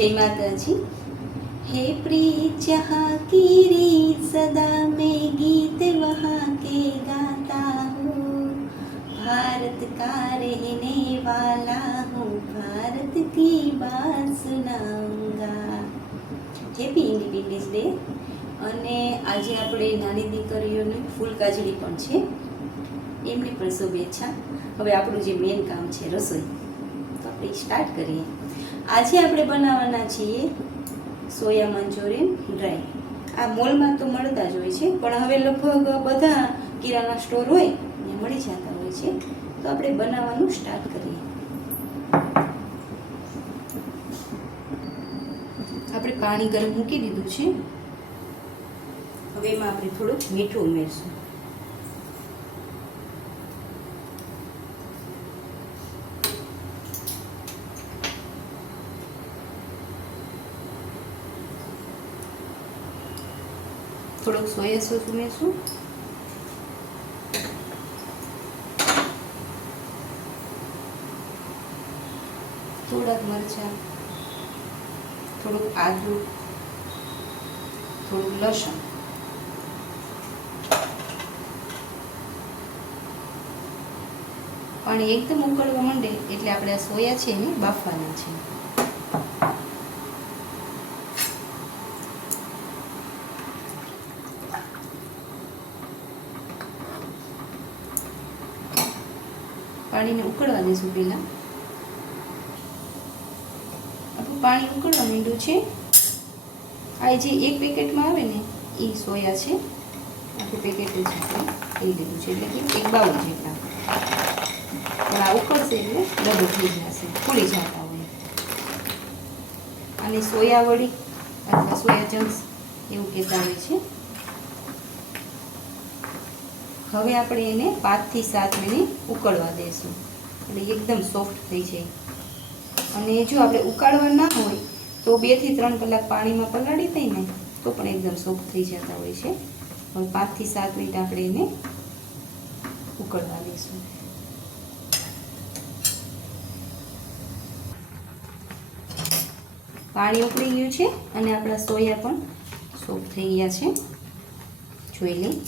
जय माताजी। हे प्रिय जहाँ की रीत सदा मैं गीत वहाँ के गाता हूँ, भारत का रहने वाला हूँ, भारत की बात सुनाऊंगा। Happy independence day. અને આજે આપણે નાની દીકરીઓને ફૂલ કાજળી પણ છે, એમને પણ શુભેચ્છા। હવે આપણું જે મેઇન કામ છે રસોઈ, તો આપણે સ્ટાર્ટ કરીએ। આજે આપણે બનાવવાના છીએ સોયા મંચુરિયન ડ્રાય। આ મોલમાં તો મળતા જ હોય છે, પણ હવે લગભગ બધા કિરાના સ્ટોર હોય ને મળી જતા હોય છે, તો આપણે બનાવવાનું સ્ટાર્ટ કરીએ। આપણે પાણી ગરમ મૂકી દીધું છે, હવે એમાં આપણે થોડું મીઠું ઉમેરશું। થોડોક સોયા સોસ ઉમેરશું, થોડાક મરચાં, થોડુંક આદુ, થોડુંક લસણ, પાણી એકદમ ઉકળવા માંડે એટલે આપણે આ સોયા છે એને બાફવાના છે। પાણીને ઉકળવા દઈશું પહેલાં। આપણું પાણી ઉકળવા માંડ્યું છે। આ જે એક પેકેટમાં આવે ને એ સોયા છે, આખું પેકેટ જ આપણે લઈ લીધું છે, એટલે કે એક બાઉલ જેટલા। પણ આ ઉકળશે એટલે ડબલ થઈ જશે, ફૂલી જતા હોય। અને સોયા વડી અથવા સોયા ચંક્સ એવું કહેતા હોય છે। હવે આપણે એને 5 થી 7 મિનિટ ઉકળવા દઈશું, એટલે એકદમ સોફ્ટ થઈ જાય। અને જો આપણે ઉકાળવા ના હોય તો 2 થી 3 કલાક પાણીમાં પલાળી દઈએ ને તો પણ એકદમ સોફ્ટ થઈ જતા હોય છે। હવે 5 થી 7 મિનિટ આપણે એને ઉકળવા દઈશું। પાણી ઉકળી ગયું છે અને આપણા સોયા પણ સોફ્ટ થઈ ગયા છે, જોઈ લઈ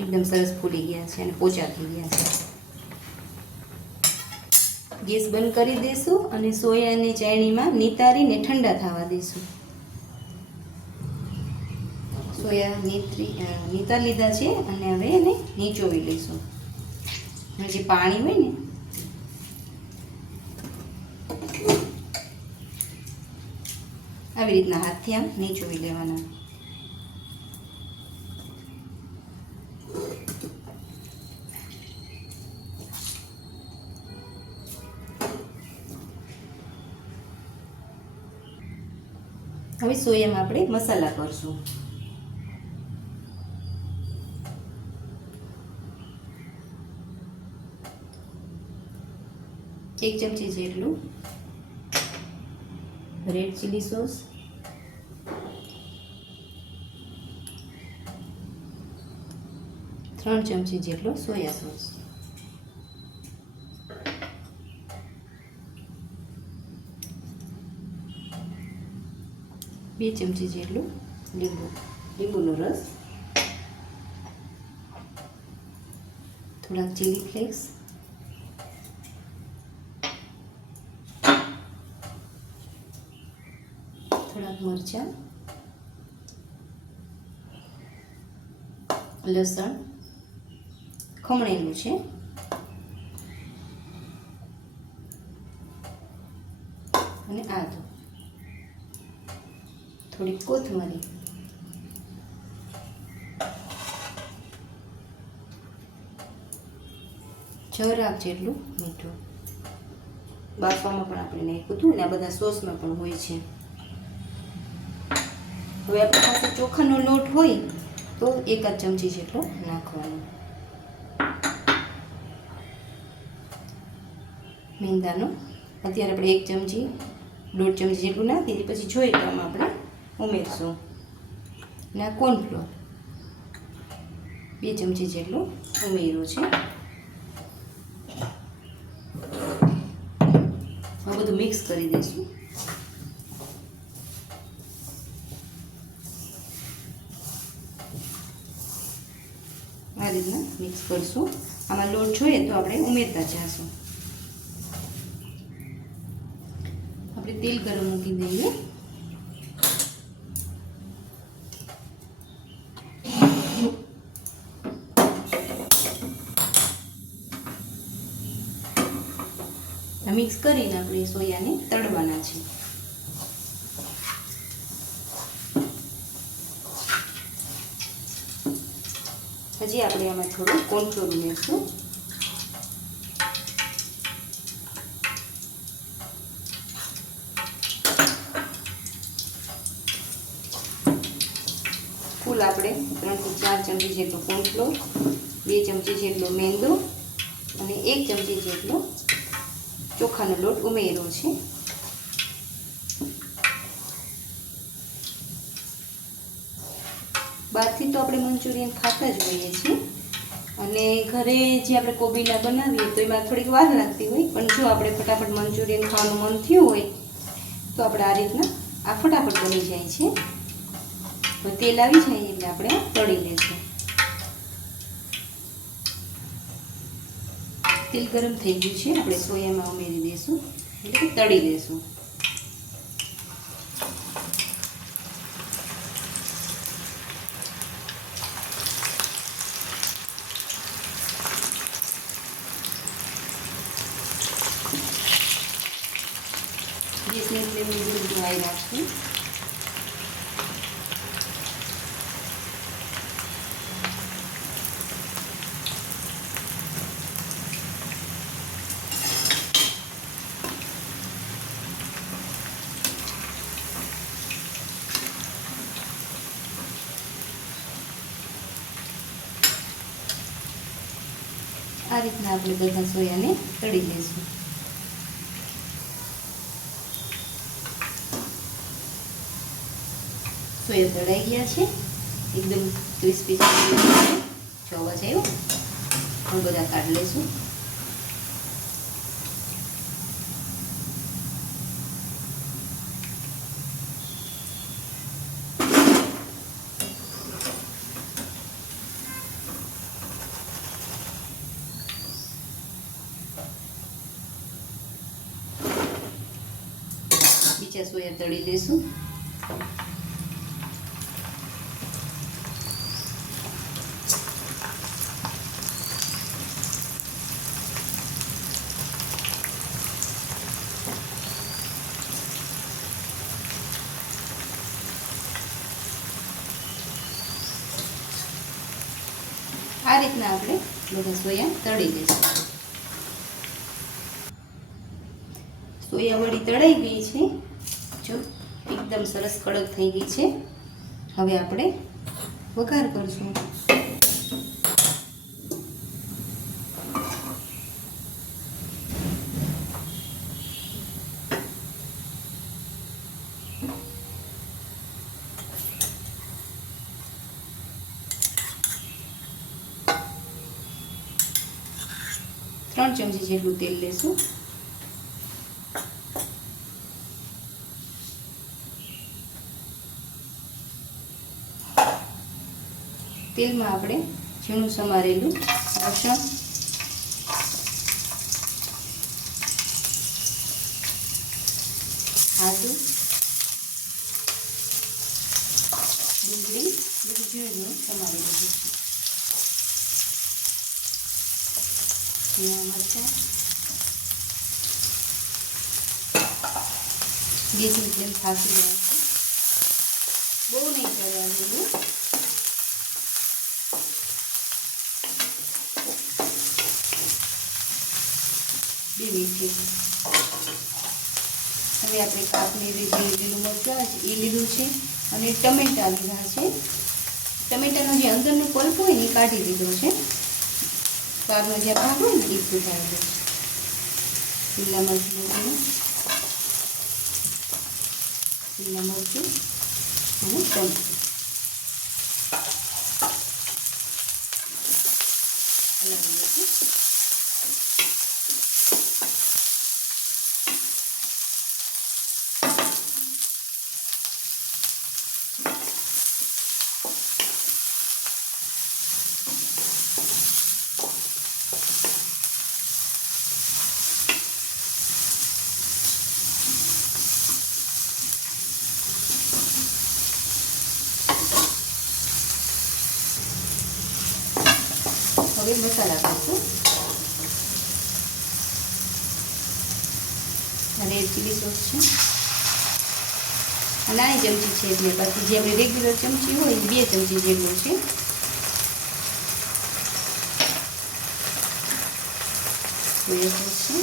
એકદમ સરસ ફૂલી ગયા છે અને પોચા થઈ ગયા છે। ગેસ બંધ કરી દઈશું અને સોયાને ચાળણીમાં નિતારીને ઠંડા થવા દઈશું। સોયા નિતાર લીધા છે અને હવે એને નીચોવી લઈશું। જે પાણી હોય ને આવી રીતના હાથથી આમ નીચોવી લેવાના। હવે સોયામાં આપણે મસાલા કરશું। 1 ચમચી જેટલું રેડ ચીલી સોસ, 3 ચમચી જેટલો સોયા સોસ, 2 ચમચી જેટલું લીંબુનો રસ, થોડાક ચીલી ફ્લેક્સ, થોડાક મરચાં, લસણ ખમણેલું છે, અને આદું, થોડી કોથમરી, જરાક જેટલું મીઠું। બાફવામાં પણ આપણે નાખ્યું હતું અને આ બધા સોસમાં પણ હોય છે। હવે આપણી પાસે ચોખાનો લોટ હોય તો 1 ચમચી જેટલો નાખવાનો, મેંદાનો અત્યારે આપણે 1 ચમચી 1.5 ચમચી જેટલું નાખી, પછી જોઈએ તો આમાં આપણે ઉમેરશું। અને આ કોર્નફ્લોર 2 ચમચી જેટલું ઉમેર્યું છે। આ બધું મિક્સ કરી દઈશું। આ રીતના મિક્સ કરશું. આમાં લોટ જોઈએ તો આપણે ઉમેરતા જઈશું. આપણે તેલ ગરમ મૂકી દઈએ. મિક્સ કરીને આપણે સોયાને તળવાના છે. હજી આપણે આમાં થોડું કોર્નફ્લોર ઉમેરશું. ફૂલ આપણે 3 થી 4 ચમચી જેટલો કોર્નફ્લોર, 2 ચમચી જેટલો મેંદો અને 1 ચમચી જેટલો ચોખાનો લોટ ઉમેર્યો છે. બહારથી તો આપણે મંચુરિયન ખાતા જ હોઈએ છીએ અને ઘરે જે આપણે કોબીના બનાવીએ તો એમાં થોડીક વાર લાગતી હોય, પણ જો આપણે ફટાફટ મંચુરિયન ખાવાનું મન થયું હોય તો આપણે આ રીતના આ ફટાફટ બની જાય છે. તેલ આવી જાય એટલે આપણે તળી લઈશું. તેલ ગરમ થઈ ગયું છે, આપણે સોયામાં ઉમેરી દઈશું એટલે કે તળી દઈશું. ગેસની ફ્લેમ મીડિયમ હાઈ રાખશું. આ રીતના આપણે બધા સોયાને તળી લઈશું. સોયા તળાઈ ગયા છે, એકદમ ક્રિસ્પી છે. અવાજ આવ્યો. હવે બધા કાઢી લઈશું. બીજા સોયા તળી લઈશું. આ રીતના આપણે બધા સોયા તળી લઈશું. સોયા વળી તળાઈ ગઈ છે, જો એકદમ સરસ કડક થઈ ગઈ છે. હવે આપણે વઘાર કરશું. ત્રણ ચમચી જેટલું તેલ લેશું. તેલમાં આપણે ઝીણું સમારેલું લસણ, આદુ, ડુંગળી બધું ઝીણું સમારેલું છે. લીલા મરચાં, ગેસની ફ્લેમ ખાસી રાખશું. બહુ નહીં ચડવા દેવું. હવે આપણે કાશ્મીરી લીલું મરચાં એ લીધું છે અને ટમેટાં લીધા છે. ટમેટાનો જે અંદરનો પલ્પ હોય ને એ કાઢી દીધો છે. કારનો જે ભાગ હોય ને એ સુધારેલો છે. લીલા મરચું, લીલા મરચું અને ટમેટું હલાવી લઈશું. હવે મસાલા કરશું. રેડ ચીલી સોસ છે, નાની ચમચી છે, એટલે બાકી જે આપણે રેગ્યુલર ચમચી હોય 2 ચમચી જેટલું છે. સોયા સોસ છે,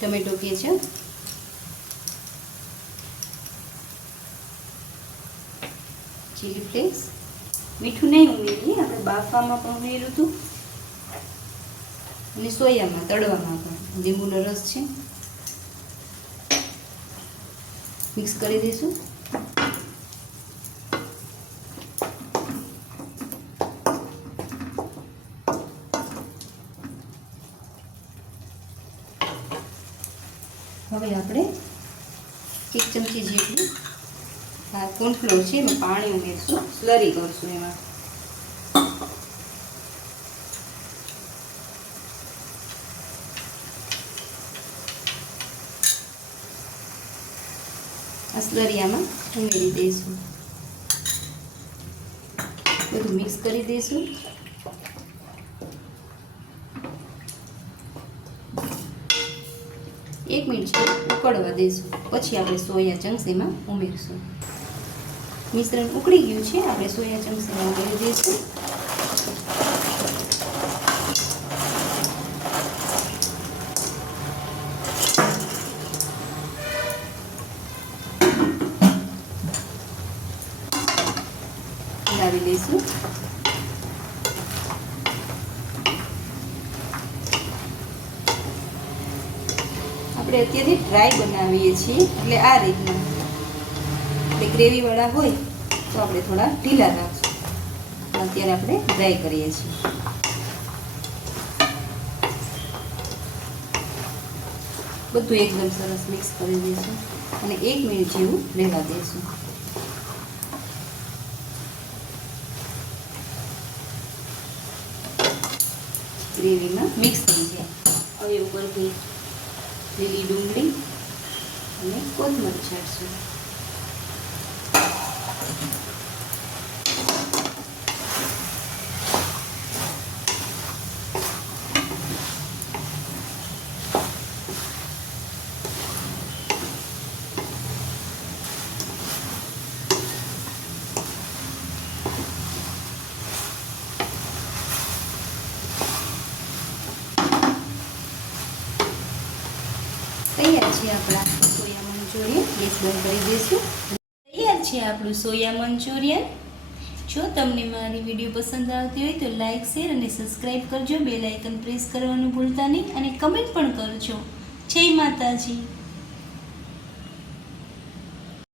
ટમેટો કેચઅપ, ચીલી ફ્લેક્સ. મીઠું નહીં ઉમેરીએ, આપણે બાફવામાં પણ ઉમેર્યું હતું અને સોયામાં તળવામાં પણ. લીંબુનો રસ છે, મિક્સ કરી દઈશું. હવે આપણે 1 ચમચી જેટલું કોર્નફ્લોર છે એમાં પાણી ઉમેરશું, સ્લરી કરશું. એમાં આ સ્લરી આમાં ઉમેરી દઈશું. બધું મિક્સ કરી દઈશું. એક મિનિટ ઉકળવા દઈશું, પછી આપણે સોયા ચંક્સ એમાં ઉમેરશું. મિશ્રણ ઉકળી ગયું છે, આપણે સોયા ચંક્સ એમાં ઉમેરી દઈશું. લાવી લઈશું. આપણે અત્યારે ડ્રાય બનાવીએ છીએ, એટલે આ રીતના. આપણે ગ્રેવીવાળા હોય તો આપણે થોડા ઢીલા રાખશું. અત્યારે આપણે ડ્રાય કરીએ છીએ. બધું એકદમ સરસ મિક્સ કરી દઈશું અને 1 મિનિટ જેવું રહેવા દઈશું. ગ્રેવીમાં મિક્સ થઈ જાય. હવે ઉપરથી લીલી ડુંગળી અને કોથમરી છાંટશું. તૈયાર છે આપણા સોયા મંચુરિયન. ગેસ બંધ કરી દઈશું. તૈયાર છે આપણું સોયા મંચુરિયન. જો તમને મારી વિડીયો પસંદ આવતી હોય તો લાઇક, શેર અને સબસ્ક્રાઈબ કરજો. બેલ આઇકન પ્રેસ કરવાનું ભૂલતા નહીં અને કમેન્ટ પણ કરજો. જય માતાજી.